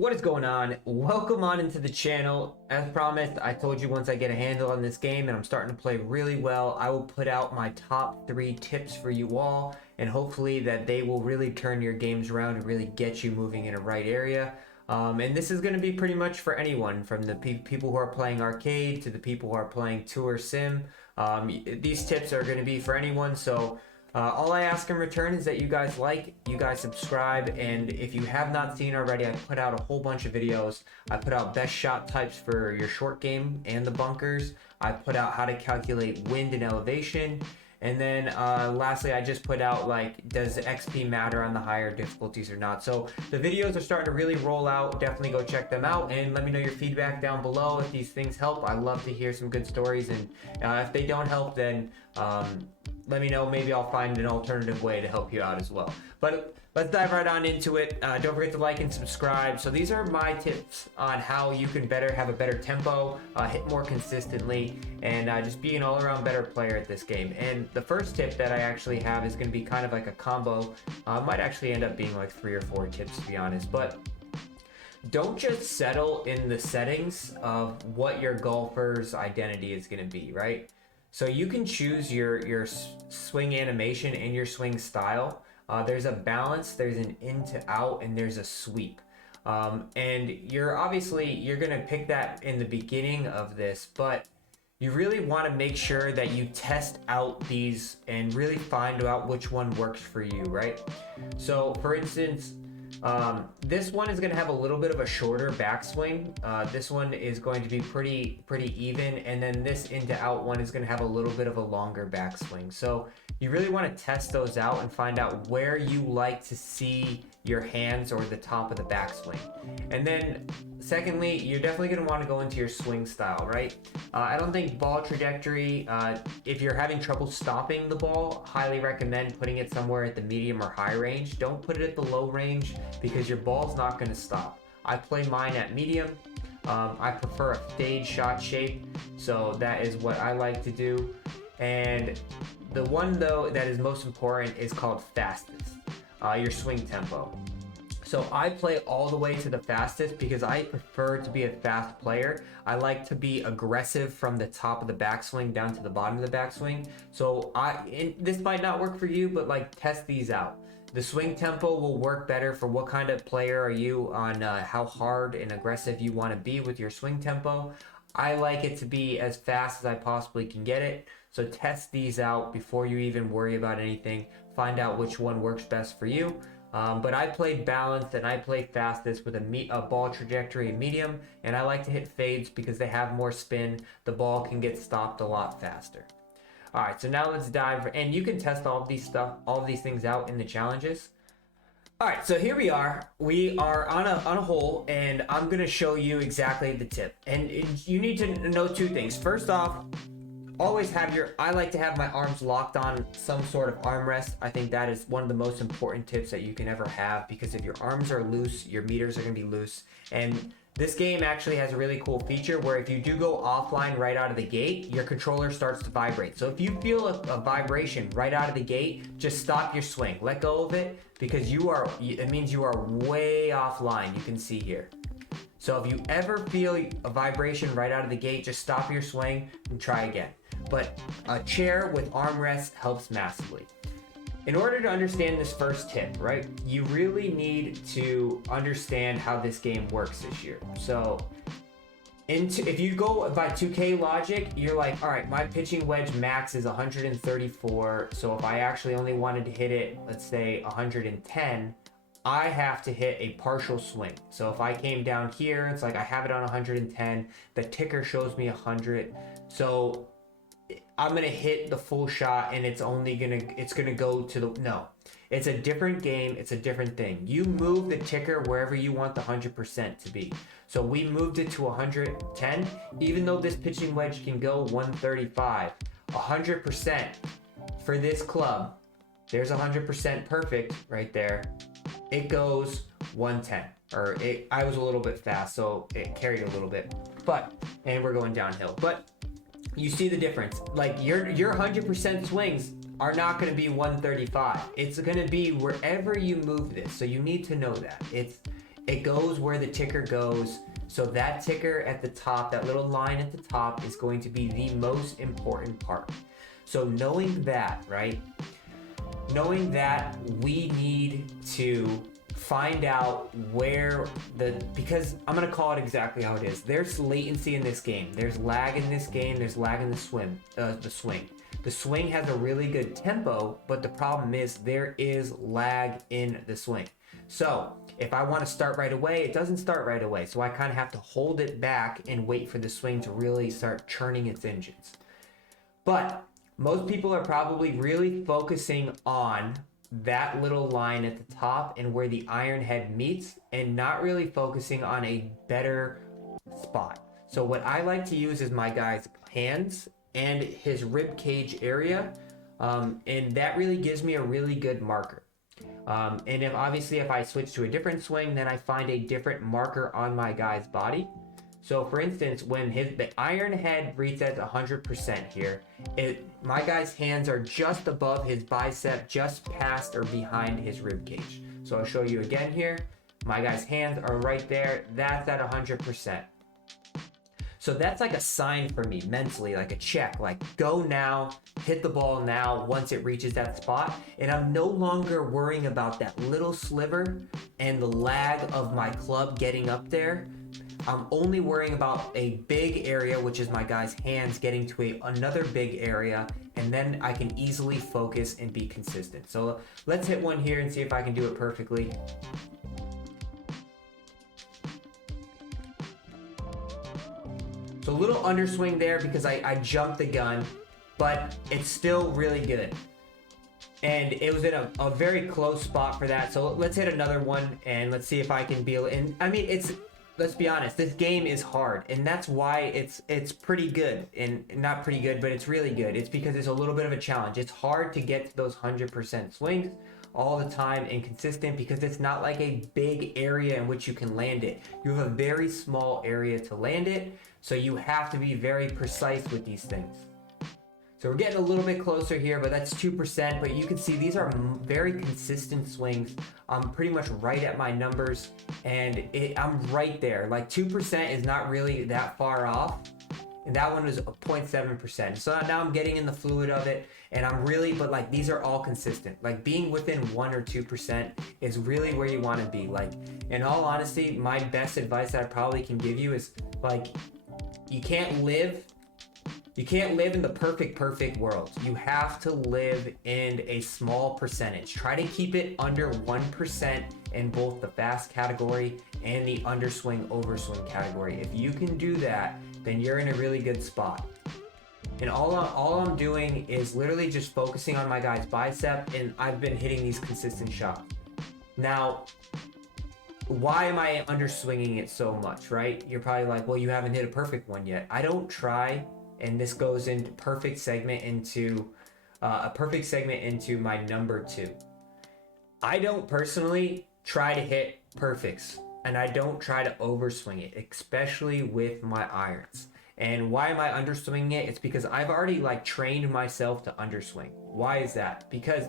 What is going on? Welcome on into the channel. As promised, I told you once I get a handle on this game and I'm starting to play really well, I will put out my top 3 tips for you all, and hopefully that they will really turn your games around and really get you moving in a right area. And this is going to be pretty much for anyone, from the people who are playing arcade to the people who are playing tour sim. These tips are going to be for anyone, so all I ask in return is that you guys subscribe, and if you have not seen already, I put out a whole bunch of videos. I put out best shot types for your short game and the bunkers. I put out how to calculate wind and elevation. And then lastly, I just put out, like, does XP matter on the higher difficulties or not? So the videos are starting to really roll out. Definitely go check them out and let me know your feedback down below. If these things help, I love to hear some good stories. And if they don't help, then let me know. Maybe I'll find an alternative way to help you out as well. But let's dive right on into it. Don't forget to like and subscribe. So these are my tips on how you can have a better tempo, hit more consistently, and just be an all-around better player at this game. And the first tip that I actually have is going to be kind of like a combo. Might actually end up being like 3 or 4 tips, to be honest. But don't just settle in the settings of what your golfer's identity is going to be, right? So you can choose your swing animation and your swing style. There's a balance, there's an in to out, and there's a sweep. And you're gonna pick that in the beginning of this, but you really want to make sure that you test out these and really find out which one works for you, right? So for instance, this one is going to have a little bit of a shorter backswing. This one is going to be pretty even, and then this into out one is going to have a little bit of a longer backswing. So you really want to test those out and find out where you like to see your hands or the top of the backswing. And then secondly, you're definitely going to want to go into your swing style, right? I don't think ball trajectory, if you're having trouble stopping the ball, highly recommend putting it somewhere at the medium or high range. Don't put it at the low range because your ball's not going to stop. I play mine at medium. I prefer a fade shot shape, so that is what I like to do. And the one though that is most important is called fastest, your swing tempo. So I play all the way to the fastest because I prefer to be a fast player. I like to be aggressive from the top of the backswing down to the bottom of the backswing. So this might not work for you, but like test these out. The swing tempo will work better for what kind of player are you on, how hard and aggressive you want to be with your swing tempo. I like it to be as fast as I possibly can get it. So test these out before you even worry about anything. Find out which one works best for you. But I play balanced and I play fastest with a ball trajectory medium, and I like to hit fades because they have more spin. The ball can get stopped a lot faster. All right, so now let's dive, and you can test all of these things out in the challenges. All right, so here we are. We are on a hole, and I'm gonna show you exactly the tip. And you need to know 2 things. First off, always I like to have my arms locked on some sort of armrest. I think that is one of the most important tips that you can ever have, because if your arms are loose, your meters are gonna be loose. And this game actually has a really cool feature where if you do go offline right out of the gate, your controller starts to vibrate. So if you feel a vibration right out of the gate, just stop your swing. Let go of it, because it means you are way offline. You can see here. So if you ever feel a vibration right out of the gate, just stop your swing and try again. But a chair with armrests helps massively. In order to understand this first tip, right, you really need to understand how this game works this year. So if you go by 2K logic, you're like, all right, my pitching wedge max is 134. So if I actually only wanted to hit it, let's say 110, I have to hit a partial swing. So if I came down here, it's like I have it on 110, the ticker shows me 100. So I'm gonna hit the full shot, and it's gonna go to the, no. It's a different game, it's a different thing. You move the ticker wherever you want the 100% to be. So we moved it to 110, even though this pitching wedge can go 135. 100% for this club, there's 100% perfect right there. It goes 110, I was a little bit fast, so it carried a little bit, and we're going downhill. But you see the difference. Like your 100% swings are not going to be 135. It's going to be wherever you move this. So you need to know that. it goes where the ticker goes. So that ticker at the top, that little line at the top, is going to be the most important part. So knowing that, right? Knowing that, we need to find out where because I'm gonna call it exactly how it is. There's latency in this game. There's lag in this game. There's lag in the swing. The swing has a really good tempo, but the problem is there is lag in the swing. So if I want to start right away, it doesn't start right away. So I kind of have to hold it back and wait for the swing to really start churning its engines. But most people are probably really focusing on that little line at the top and where the iron head meets, and not really focusing on a better spot. So what I like to use is my guy's hands and his rib cage area, and that really gives me a really good marker. And if I switch to a different swing, then I find a different marker on my guy's body. So for instance, when the iron head resets 100% here, my guy's hands are just above his bicep, just past or behind his rib cage. So I'll show you again here. My guy's hands are right there. That's at 100%. So that's like a sign for me mentally, like a check, like go now, hit the ball now once it reaches that spot. And I'm no longer worrying about that little sliver and the lag of my club getting up there. I'm only worrying about a big area, which is my guy's hands getting to another big area, and then I can easily focus and be consistent. So let's hit one here and see if I can do it perfectly. So a little underswing there because I jumped the gun, but it's still really good. And it was in a very close spot for that. So let's hit another one and let's see if I can be able, and I mean, let's be honest, this game is hard, and that's why it's pretty good, and not pretty good, but it's really good. It's because it's a little bit of a challenge. It's hard to get to those 100% swings all the time and consistent because it's not like a big area in which you can land it. You have a very small area to land it, so you have to be very precise with these things. So we're getting a little bit closer here, but that's 2%, but you can see these are very consistent swings. I'm pretty much right at my numbers, and I'm right there. Like 2% is not really that far off, and that one was 0.7%. So now I'm getting in the fluid of it, and but like these are all consistent. Like being within 1 or 2% is really where you want to be. Like, in all honesty, my best advice that I probably can give you is like, you can't live in the perfect world. You have to live in a small percentage. Try to keep it under 1% in both the fast category and the underswing overswing category. If you can do that, then you're in a really good spot. And all I'm doing is literally just focusing on my guy's bicep, and I've been hitting these consistent shots. Now, why am I underswinging it so much, right? You're probably like, well, you haven't hit a perfect one yet. I don't try. And this goes into a perfect segment into my number 2. I don't personally try to hit perfects, and I don't try to overswing it, especially with my irons. And why am I underswinging it? It's because I've already trained myself to underswing. Why is that? Because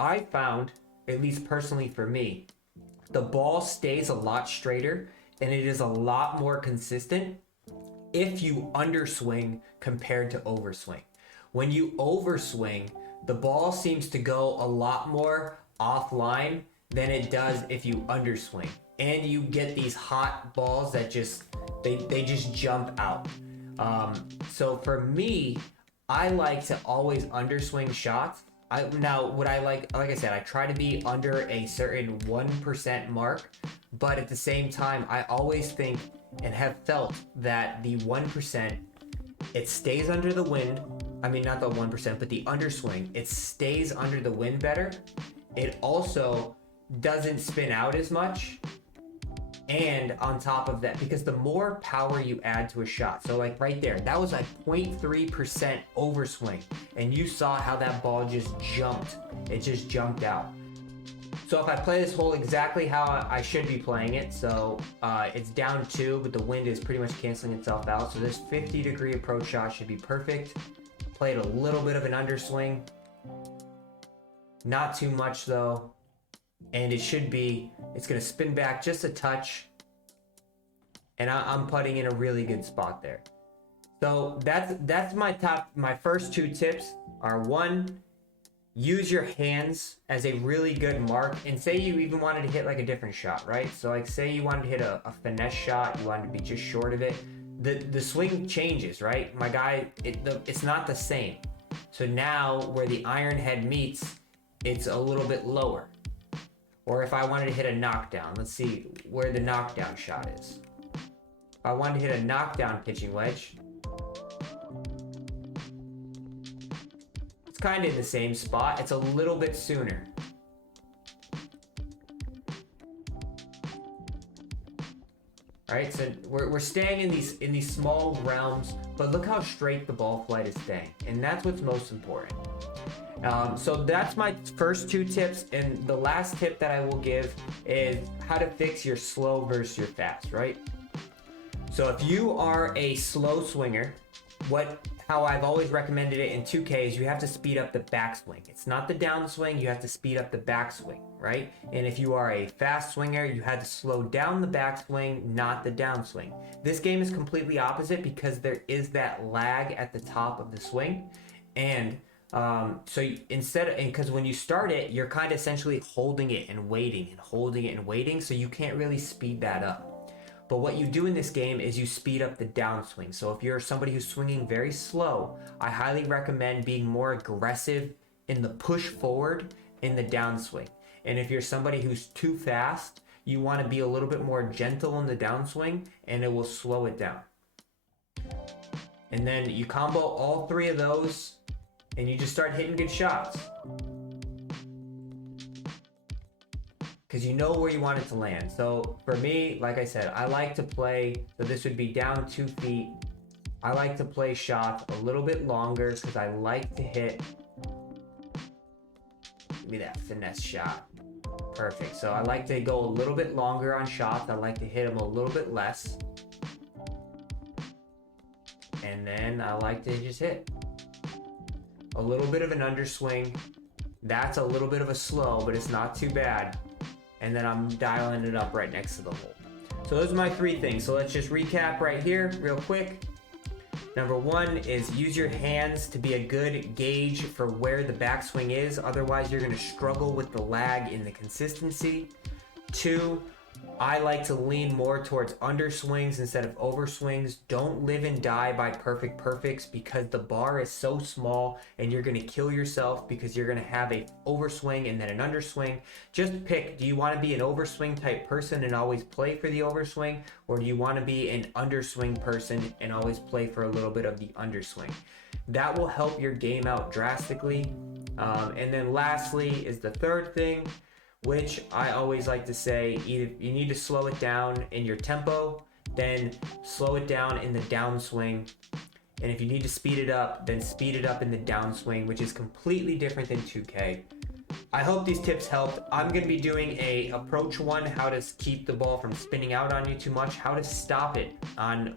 I found, at least personally for me, the ball stays a lot straighter and it is a lot more consistent if you underswing compared to overswing. When you overswing, the ball seems to go a lot more offline than it does if you underswing. And you get these hot balls that they just jump out. So for me, I like to always underswing shots. Like I said, I try to be under a certain 1% mark, but at the same time, I always think and have felt that the 1%, it stays under the wind. I mean, not the 1%, but the underswing. It stays under the wind better. It also doesn't spin out as much. And on top of that, because the more power you add to a shot, so like right there, that was like 0.3% overswing. And you saw how that ball just jumped. It just jumped out. So if I play this hole exactly how I should be playing it, so it's down 2, but the wind is pretty much canceling itself out. So this 50-degree approach shot should be perfect. Played a little bit of an underswing. Not too much though. and it's gonna spin back just a touch, and I'm putting in a really good spot there. So that's my first two tips are: one, use your hands as a really good mark, and say you even wanted to hit like a different shot, right? So like say you wanted to hit a finesse shot, you wanted to be just short of it, the swing changes, right? My guy, it's not the same. So now where the iron head meets, it's a little bit lower. Or if I wanted to hit a knockdown, let's see where the knockdown shot is. If I wanted to hit a knockdown pitching wedge, it's kind of in the same spot. It's a little bit sooner. All right, so we're staying in these small realms, but look how straight the ball flight is staying, and that's what's most important. So that's my first two tips, and the last tip that I will give is how to fix your slow versus your fast, right? So if you are a slow swinger, how I've always recommended it in 2K is you have to speed up the backswing. It's not the downswing, you have to speed up the backswing, right? And if you are a fast swinger, you had to slow down the backswing, not the downswing. This game is completely opposite because there is that lag at the top of the swing, and so because when you start it, you're kind of essentially holding it and waiting and holding it and waiting, so you can't really speed that up. But what you do in this game is you speed up the downswing. So if you're somebody who's swinging very slow, I highly recommend being more aggressive in the push forward in the downswing. And if you're somebody who's too fast, you want to be a little bit more gentle in the downswing, and it will slow it down. And then you combo all three of those, and you just start hitting good shots. Because you know where you want it to land. So for me, like I said, I like to play, so this would be down 2 feet. I like to play shots a little bit longer because I like to hit, give me that finesse shot. Perfect. So I like to go a little bit longer on shots. I like to hit them a little bit less. And then I like to just hit. A little bit of an underswing. That's a little bit of a slow, but it's not too bad. And then I'm dialing it up right next to the hole. So those are my three things. So let's just recap right here real quick. Number one is use your hands to be a good gauge for where the backswing is. Otherwise, you're going to struggle with the lag in the consistency. Two, I like to lean more towards underswings instead of overswings. Don't live and die by perfect perfects because the bar is so small and you're going to kill yourself because you're going to have a overswing and then an underswing. Just pick, do you want to be an overswing type person and always play for the overswing, or do you want to be an underswing person and always play for a little bit of the underswing? That will help your game out drastically. And then lastly is the third thing, which I always like to say, either you need to slow it down in your tempo, then slow it down in the downswing. And if you need to speed it up, then speed it up in the downswing, which is completely different than 2K. I hope these tips helped. I'm going to be doing a approach one, how to keep the ball from spinning out on you too much, how to stop it on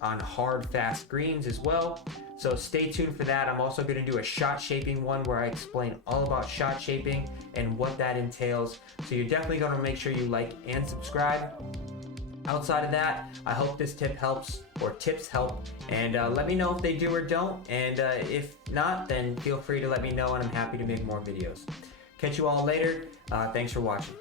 hard, fast greens as well. So stay tuned for that. I'm also going to do a shot shaping one where I explain all about shot shaping and what that entails. So you're definitely going to make sure you like and subscribe. Outside of that, I hope this tip helps, or tips help, and let me know if they do or don't, and if not, then feel free to let me know and I'm happy to make more videos. Catch you all later. Thanks for watching.